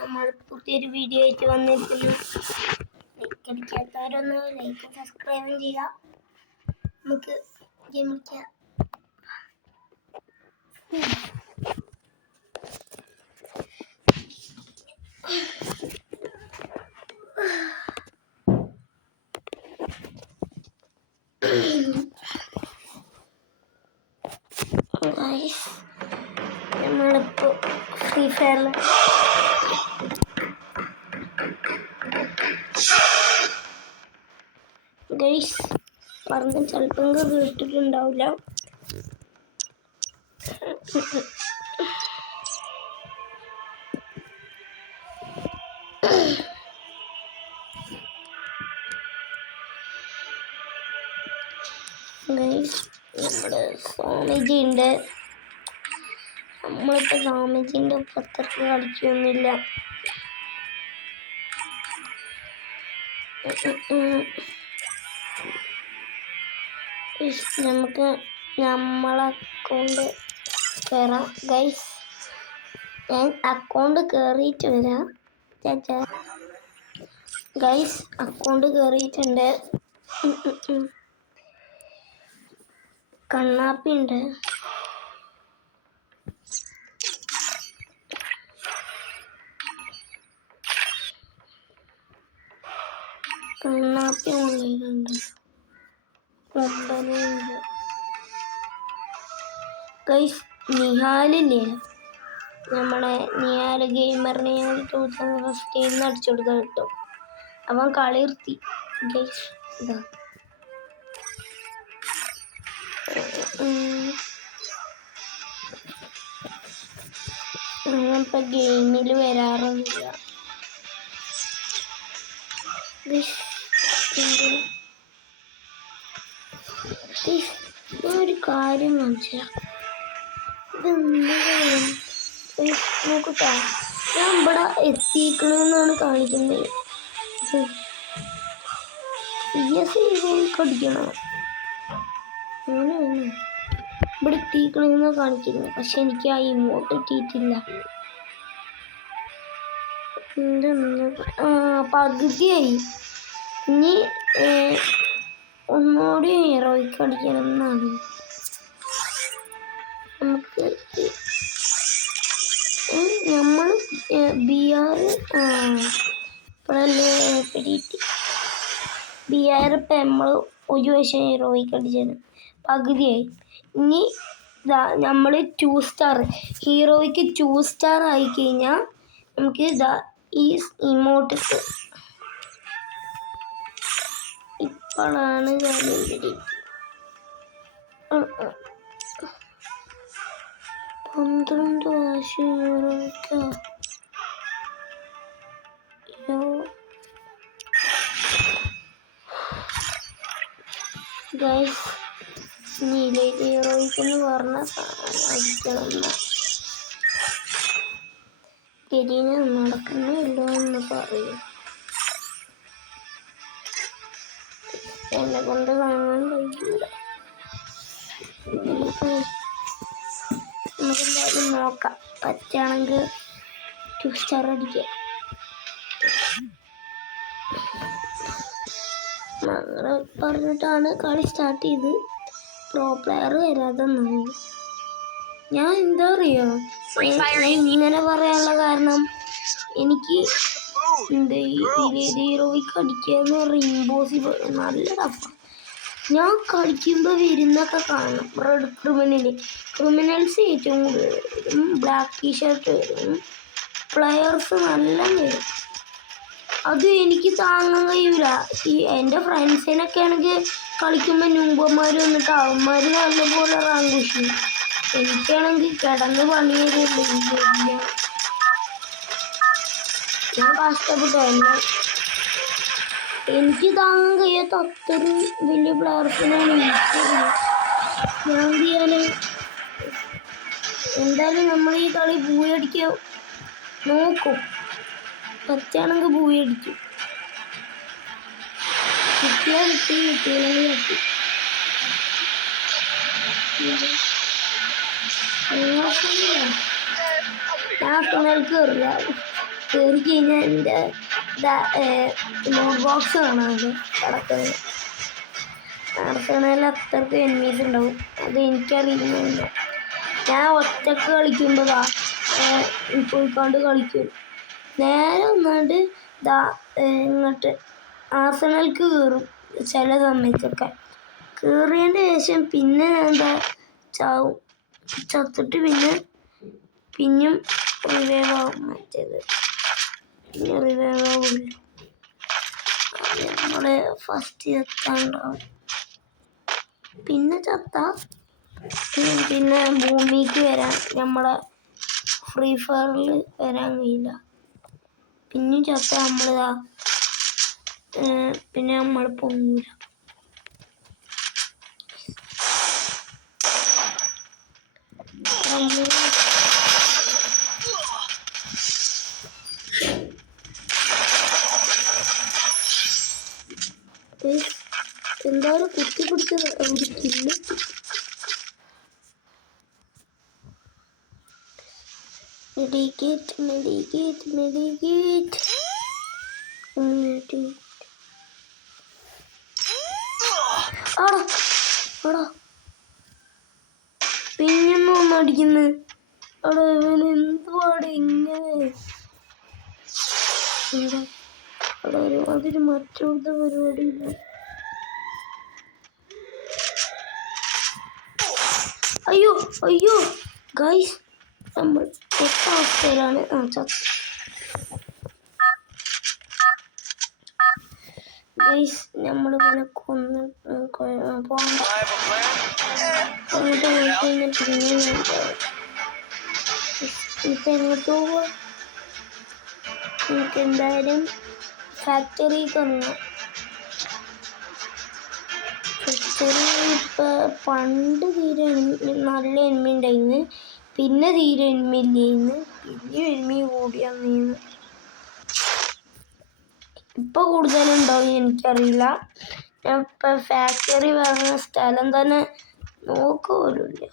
നമ്മൾ പുതിയൊരു വീഡിയോ ആയിട്ട് വന്നിരിക്കുന്നു. ലൈക്ക് അടിക്കാത്തവരൊന്ന് ലൈക്ക് സബ്സ്ക്രൈബും ചെയ്യുക. നമുക്ക് ഗെയിം കളിക്കാം. നമ്മളിപ്പോൾ ഫ്രീ ഫയറിൽ ഗൈസ് പറഞ്ഞ ചിലപ്പോൾ കേട്ടിട്ടുണ്ടാവില്ല. ഗൈസ് നമ്മുടെ സ്വാമിജി ഉണ്ട്. നമ്മളിപ്പോൾ സ്വാമിജിൻ്റെ ഒപ്പത്തർക്ക് കളിക്കൊന്നുമില്ല. നമുക്ക് നമ്മളെ അക്കൗണ്ട് കയറാം. ഗൈസ് ഞാൻ അക്കൗണ്ട് കയറിയിട്ട് വരാം. ചേച്ചാ ഗൈസ് അക്കൗണ്ട് കയറിയിട്ടുണ്ട്. കണ്ണാപ്പി ഉണ്ട്. കണ്ണാപ്പി ഓൺലൈനുണ്ട്. കൊമ്പനുണ്ട്. ഗൈസ് നിഹാലില്ലേ, നമ്മുടെ നിഹാൽ ഗെയിമറിനെ ഞാൻ 2015 അടിച്ചു കൊടുക്കാൻ കിട്ടും. അവൻ കളി നിർത്തി. ഗൈസ് ഇതാ ഇപ്പൊ ഗെയിമിൽ വരാറൊന്നുമില്ല. ഞാൻ ഒരു കാര്യം കാണിച്ചാ നോക്കട്ടാ. ഞാൻ ഇവിടെ എത്തിക്കണെന്നാണ് കാണിക്കുന്നത്. കടിക്കണം അങ്ങനെയാണ് ഇവിടെ എത്തിക്കണെന്ന് കാണിക്കുന്നത്. പക്ഷെ എനിക്ക് ആ ഇമോട്ട് കിട്ടിയിട്ടില്ല. പകുതിയായി. ഇനി ഒന്നുകൂടി ഹീറോയ്ക്ക് അടിക്കണം എന്നാണ്. നമുക്ക് നമ്മൾ BR ഇപ്പോഴല്ലേ പിടിയിട്ട് BR ഇപ്പം നമ്മൾ ഒരു വശം ഹീറോയ്ക്ക് അടിച്ചത് പകുതിയായി. ഇനി നമ്മൾ 2 സ്റ്റാർ ഹീറോയ്ക്ക് 2 സ്റ്റാർ ആയി കഴിഞ്ഞാൽ നമുക്ക് ഈ ഇമോട്ട് ഇപ്പോഴാണ് കളി. 12 പ്രാവശ്യം ഹീറോയ്ക്ക് ഗൈസ് നീലയിട്ട് ഹീറോയ്ക്കെന്ന് പറഞ്ഞ സാധനം അടിക്കണം. ഗരീന നടക്കുന്നില്ലോ എന്ന് പറയും. എന്നെ കൊണ്ട് കാണാൻ കഴിയില്ല. നമുക്കെന്തായാലും നോക്കാം. പറ്റുകയാണെങ്കിൽ 2 സ്റ്റാർ അടിക്കാം. അങ്ങനെ പറഞ്ഞിട്ടാണ് കളി സ്റ്റാർട്ട് ചെയ്ത്. പ്രോ പ്ലെയർ വരാതെ നിന്നു. ഞാൻ എന്താ അറിയോ ഇങ്ങനെ പറയാനുള്ള കാരണം, എനിക്ക് ഹീറോയ്ക്ക് അടിക്കുക എന്ന് പറഞ്ഞാൽ ഇമ്പോസിബിൾ, നല്ല ടഫാണ്. ഞാൻ കളിക്കുമ്പോൾ വരുന്നൊക്കെ കാണണം. റെഡ് ക്രിമിനൽസ് ഏറ്റവും കൂടുതൽ വരും. ബ്ലാക്ക് ടീഷർട്ട് വരും. പ്ലെയേഴ്സ് നല്ല വരും. അത് എനിക്ക് താങ്ങാൻ കഴിയൂല. എൻ്റെ ഫ്രണ്ട്സിനൊക്കെ ആണെങ്കിൽ കളിക്കുമ്പോൾ ന്യൂബന്മാർ വന്നിട്ട് അവന്മാർ നല്ലപോലെ റാങ്ക് വിഷു. എനിക്കാണെങ്കിൽ കിടന്ന് പണിയൊന്നുമില്ല. ഞാൻ കഷ്ടപ്പെട്ടു. എനിക്ക് താങ്ങാൻ കഴിയാത്ത അത്രയും വലിയ പ്ലെയർസിനാണ് ഞാൻ എന്ത് ചെയ്യാന്. എന്തായാലും നമ്മൾ ഈ കളി പൂയടിക്കാൻ നോക്കും. പറ്റുകയാണെങ്കിൽ പൂയടിക്കും. കിട്ടിയാൽ കിട്ടിയില്ലെങ്കിൽ കിട്ടി. ഞാൻ ആർസണൽ കയറില്ല. കയറി കഴിഞ്ഞാൽ എൻ്റെ നോട്ട് ബോക്സ് കാണാതെ കിടക്കുന്നത്. ആർസണലിൽ അത്രയ്ക്ക് എനിമീസ് ഉണ്ടാവും, അത് എനിക്കറിയുന്നില്ല. ഞാൻ ഒറ്റക്ക് കളിക്കുമ്പോഴാ പോയിക്കൊണ്ട് കളിക്കും. നേരെ ഒന്നാണ്ട് ഇങ്ങോട്ട് ആർസണൽക്ക് കയറും ചില സമയത്തൊക്കെ. കയറിയതിൻ്റെ ശേഷം പിന്നെ എന്താ ചാവും. ചത്തിട്ട് പിന്നെയും റിവൈവ് ആവും. മറ്റേത് പിന്നെ റിവൈവ് ആവില്ല, നമ്മള് ഫസ്റ്റ് ചത്താണ്ടാവും. പിന്നെ പിന്നെ ഭൂമിക്ക് വരാൻ നമ്മളെ ഫ്രീ ഫയറിൽ വരാൻ കഴിയില്ല. പിന്നെയും ചത്ത നമ്മളിതാ പിന്നെ നമ്മൾ പൊങ്ങൂല. എന്തായാലും കുത്തി പിടിച്ച് ഒരു കില്ല്. മെഡിക്കേറ്റ് ആടാ പിന്നൊന്നും അടിക്കുന്നു. അവിടെ ഇവന് എന്തുപാട് ഇങ്ങനെ അവിടെ ഒരുമാതിരി മറ്റൊരു പരിപാടിയില്ല. അയ്യോ ഗൈസ്, നമ്മൾ ഒറ്റ അവസ്ഥയിലാണ്. ഗൈസ് നമ്മൾ ഇങ്ങനെ കൊന്ന് പോകണ്ട. അങ്ങോട്ട് പോയി കഴിഞ്ഞാൽ പിന്നെ ഇപ്പം എങ്ങോട്ട് പോവാ? നമുക്ക് എന്തായാലും ഫാക്ടറി തന്നു. ഫാക്ടറി ഇപ്പം പണ്ട് തീരെ നല്ല എനിമി ഉണ്ടായിരുന്നു, പിന്നെ തീരെ എനിമി ഇല്ലായിരുന്നു, പിന്നെ എനിമി കൂടിയാന്ന്. ഇപ്പം കൂടുതലുണ്ടാവും എനിക്കറിയില്ല. ഞാൻ ഇപ്പം ഫാക്ടറി പറഞ്ഞ സ്ഥലം തന്നെ നോക്കുപോലുമില്ല.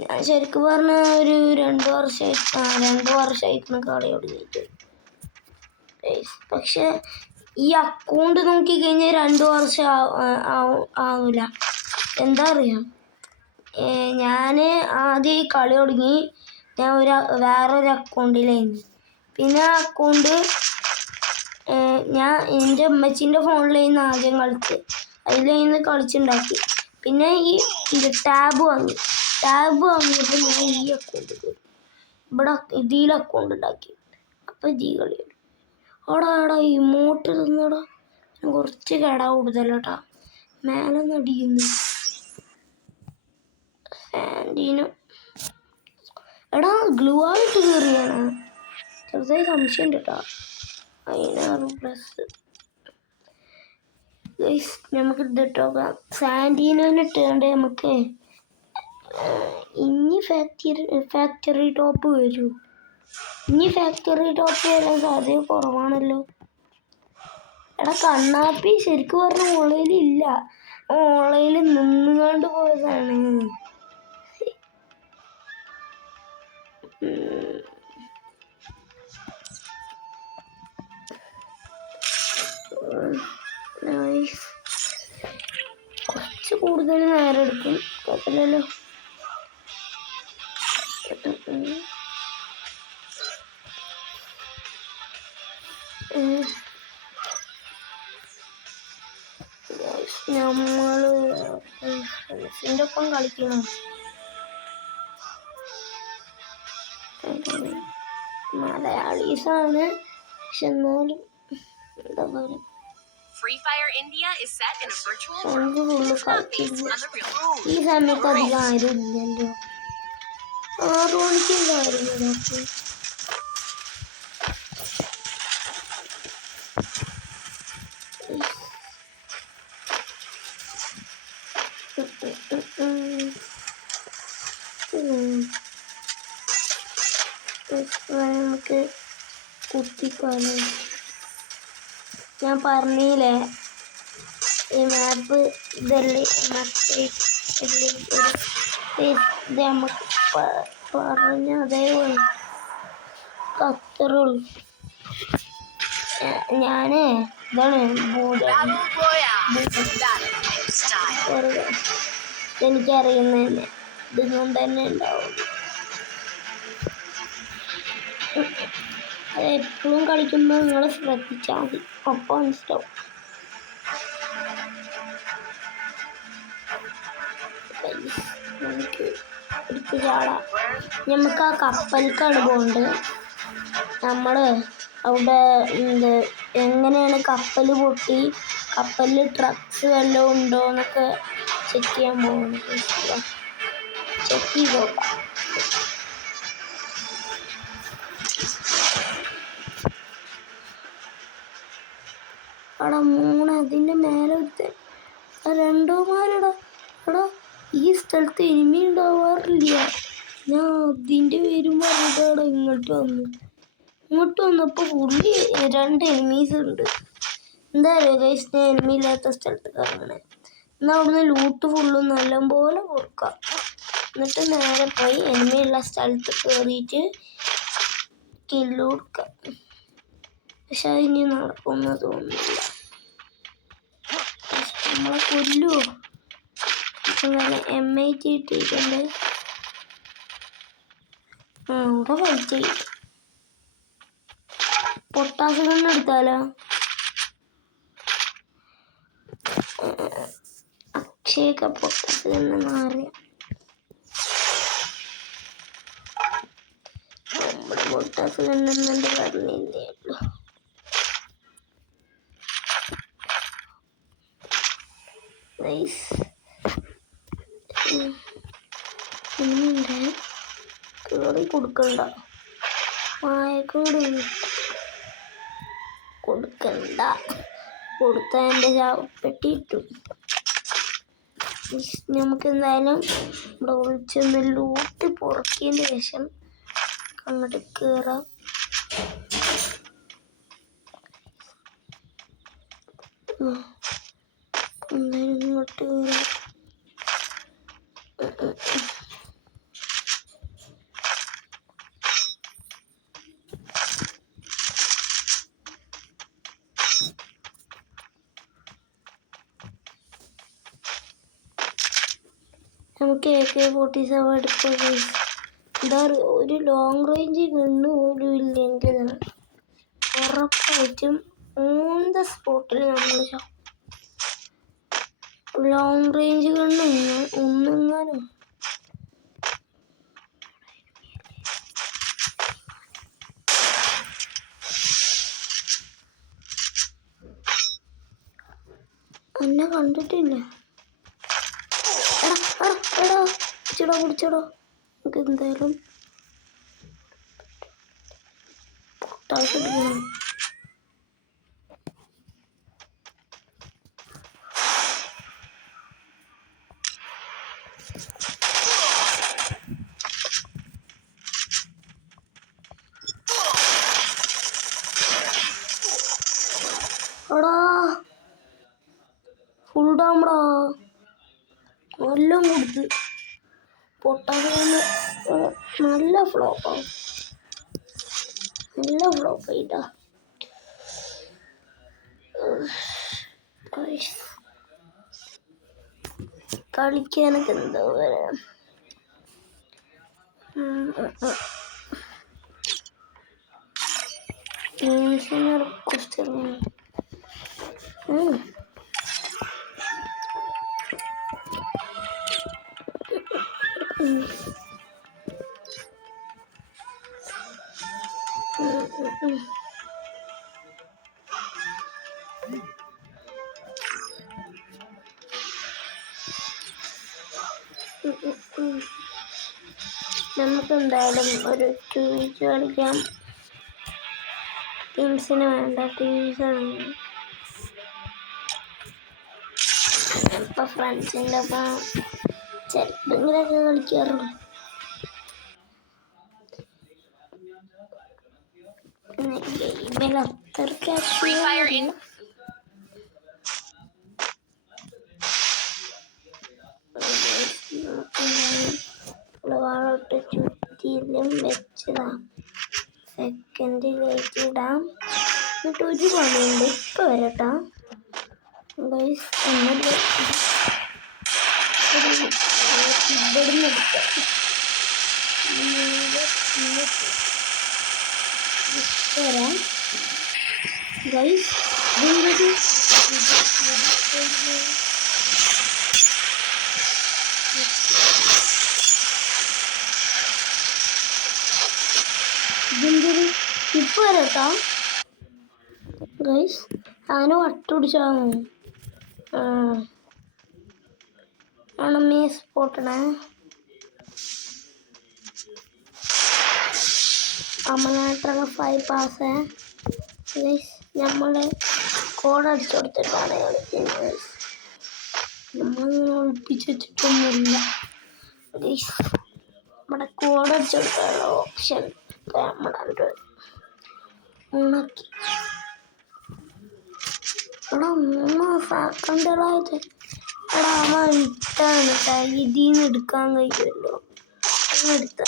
ഞാൻ ശരിക്കും പറഞ്ഞ ഒരു 2 വർഷമായിരിക്കണം കളി തുടങ്ങിയിട്ട്. പക്ഷെ ഈ അക്കൗണ്ട് നോക്കിക്കഴിഞ്ഞാൽ 2 വർഷം ആവില്ല. എന്താ അറിയാം, ഞാൻ ആദ്യം ഈ കളി തുടങ്ങി ഞാൻ വേറൊരു അക്കൗണ്ടിലായിരുന്നു. പിന്നെ ആ അക്കൗണ്ട് ഞാൻ എൻ്റെ അമ്മച്ചീൻ്റെ ഫോണിലായിരുന്നു ആദ്യം കളിച്ച്, അതിലായിരുന്നു കളിച്ചുണ്ടാക്കി. പിന്നെ ടാബ് വാങ്ങിയപ്പോൾ ഞാൻ ഈ അക്കൗണ്ട് ഇതിൽ അക്കൗണ്ട് ഉണ്ടാക്കി. അപ്പം ഈ കളി ആടാ ഇമോട്ട് തന്നടാ, കുറച്ച് കട കൂടുതലാട്ടാ. മേലെ നടിക്കുന്നു സാൻഡീനും. എടാ ഗ്ലൂ ആയിട്ട് കയറിയാണ്, ചെറുതായി സംശയം ഉണ്ട് കേട്ടോ. 16+. നമുക്ക് ഇതിട്ടോക്കാം. സാൻഡീനോന് ഇട്ടുകൊണ്ട് നമുക്ക് ഇനി ഫാക്ടറി ടോപ്പ് വരൂ. ഇനി ഫാക്ടറി ടോപ്പ് വരാൻ സാധ്യത കുറവാണല്ലോ. എടാ കണ്ണാപ്പി ശരിക്കും പറഞ്ഞ ഓൺലൈനിലില്ല, ഓൺലൈനിൽ നിന്നുകൊണ്ട് പോയതാണ്. കുറച്ച് കൂടുതൽ നേരം എടുക്കും, കുഴപ്പമില്ലല്ലോ. നമ്മള് ഫ്രണ്ട്സിൻ്റെ ഒപ്പം കളിക്കണം. മലയാളീസാണ്, പക്ഷെ എന്നാലും എന്താ പറയുക, ഫുള്ള് കളിച്ചില്ല. ഈ സമയത്ത് അധികം ആരും ഇല്ലല്ലോ, 6 മണിക്കും കാര്യമില്ല. നമുക്ക് കുത്തിക്കാലോ. ഞാൻ പറഞ്ഞില്ലേ ഈ മാപ്പ് ഇതല്ലേ മറ്റേ നമുക്ക് പറഞ്ഞ അതേപോലെ അത്രയുള്ളൂ. ഞാന് ഇതാണ് എനിക്കറിയുന്ന തന്നെ ഇതുകൊണ്ട് തന്നെ ഉണ്ടാവും. അത് എപ്പോഴും കളിക്കുമ്പോൾ നിങ്ങൾ ശ്രദ്ധിച്ചാൽ മതി, അപ്പം മനസ്സിലാവും. നമുക്ക് എടുത്ത് ചാടാം. നമുക്ക് ആ കപ്പൽക്കാണ് പോകേണ്ടത്. നമ്മൾ അവിടെ എങ്ങനെയാണ് കപ്പൽ പൊട്ടി, കപ്പലിൽ ട്രക്സ് വല്ലതും ഉണ്ടോ എന്നൊക്കെ ചെക്ക് ചെയ്യാൻ പോകുന്നത്. ചെക്ക് ചെയ്ത് നോക്കാം. അവിടെ അതിൻ്റെ മേലെ രണ്ടോമാരടാ. എടാ, ഈ സ്ഥലത്ത് എനിമി ഉണ്ടാവാറില്ല. ഞാൻ അതിൻ്റെ പേരും പറഞ്ഞിട്ടാണ് ഇങ്ങോട്ട് വന്നപ്പോൾ ഫുള്ളി 2 എനിമീസ് ഉണ്ട്. എന്തായാലും ഗൈസ്, ഞാൻ എനിമി ഇല്ലാത്ത സ്ഥലത്ത് കറങ്ങണേ. എന്നാൽ അവിടുന്ന് ലൂട്ട് ഫുള്ളും നല്ലപോലെ കൊടുക്കാം. എന്നിട്ട് നേരെ പോയി എനിമിയുള്ള സ്ഥലത്ത് കയറിയിട്ട് കില്ല് കൊടുക്കാം. പക്ഷെ അതിന് നടക്കുമെന്ന് തോന്നുന്നില്ല. നമ്മളെ കൊല്ലുമോ? M8 കിട്ടിയിട്ടുണ്ട്. ഇവിടെ ഫൈറ്റ് ചെയ്യും. പൊട്ടാസ് ഗണ്ണ് എടുത്താലോ? അക്ഷയൊക്കെ പൊട്ടാസ് ഗണ്ണെന്ന് അറിയാം. നമ്മുടെ പൊട്ടാസ് ഗണ്ണെന്നുണ്ട് പറഞ്ഞില്ലേ ഉള്ളൂ. കേറി കൊടുക്കണ്ട, വായക്കൂട് കൊടുക്കണ്ട. കൊടുത്ത എൻ്റെ ചാവപ്പെട്ടിട്ടു. നമുക്ക് എന്തായാലും ഇവിടെ ഒളിച്ചൊന്ന് ലൂട്ട് പുറക്കിയതിന് ശേഷം അങ്ങോട്ട് കയറാം. എന്തായാലും ഇങ്ങോട്ട് കയറാം. നമുക്ക് AK-47 എടുക്കാം. എന്താ ഒരു ലോങ് റേഞ്ച് ഗണ്ണ് പോലും ഇല്ലെങ്കിൽ ഉറപ്പായിട്ടും ഓൺ ദ സ്പോട്ടിൽ നമ്മൾ ലോങ് റേഞ്ച് ഗണ്ണ് ഒന്നെങ്ങാനും എന്നെ കണ്ടിട്ടില്ല. പിടിച്ചടോ. നമുക്ക് എന്തായാലും പൊട്ടാസ് എടുക്കണം. എടാ, ഫുൾ ഡാമടാ. എല്ലാം കൊടുത്ത് പൊട്ടാസ് നല്ല ഫ്ലോപ്പായിട്ടാ. കളിക്കാനൊക്കെ എന്താ പറയാ. റിക്വസ്റ്റ് നമുക്ക് എന്തായാലും ഒരു ടീംസ് കളിക്കാം. ടീംസിന് വേണ്ട ടീംസാണ്. ഇപ്പൊ ഫ്രണ്ട്സിൻ്റെ ഒപ്പം ചിലപ്പോഴെങ്കിലൊക്കെ കളിക്കാറുള്ളൂ. ഗെയിമിൽ അത്രയ്ക്ക് ഫ്ലവറോട്ട് ചുറ്റിലും വെച്ചതാം സെക്കൻഡിലേക്ക് ഇടാം. എന്നിട്ട് ഒരു പണിയുണ്ട്, ഇപ്പം വരട്ടാ ഗൈസ്. ഇവിടുന്ന് എടുക്കാം വരാം ഗൈസ്. ഇതിൻ്റെ ഇപ്പം വരട്ടാ ഗൈസ്. അങ്ങനെ വട്ടുപിടിച്ചാണ് മീസ് പോട്ടണേ. അമ്മനാട്ടൊക്കെ 5 പാസ് ഗൈസ്. നമ്മൾ കോഡ് അടിച്ചു കൊടുത്തിട്ടാണ് കളിക്കുന്നത് ഗൈസ്. നമ്മളിങ്ങനെ ഒളിപ്പിച്ച് വെച്ചിട്ടൊന്നുമില്ല ഗൈസ്. നമ്മുടെ കോഡ് അടിച്ചു കൊടുക്കാനുള്ള ഓപ്ഷൻ നമ്മുടെ ഉണക്കി. എടാ 3 സെക്കൻഡുകളായിട്ട് എടാ അമ്മ ഇട്ടാണ് ഇതിന്ന് എടുക്കാൻ കഴിയുമല്ലോ. എടുത്ത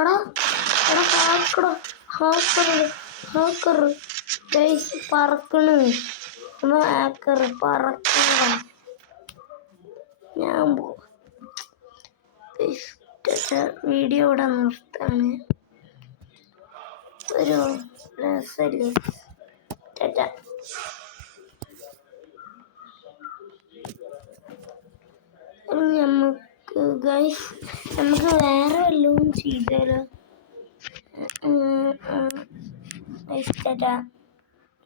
എടാ ഹാക്കർ ഗൈസ് പറക്കണ്. ഹാക്കർ പറക്കണ. ഞാൻ വീഡിയോ ഇവിടെ നിർത്താണ്. ഒരു രസല്ലേ. നമുക്ക് ഗൈസ് നമുക്ക് വേറെ വല്ലതും ചെയ്താലോ ഗൈസ്.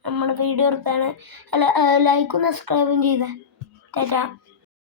നമ്മുടെ വീഡിയോ എടുത്താണ്. അല്ല ലൈക്കും സബ്സ്ക്രൈബും ചെയ്തേ.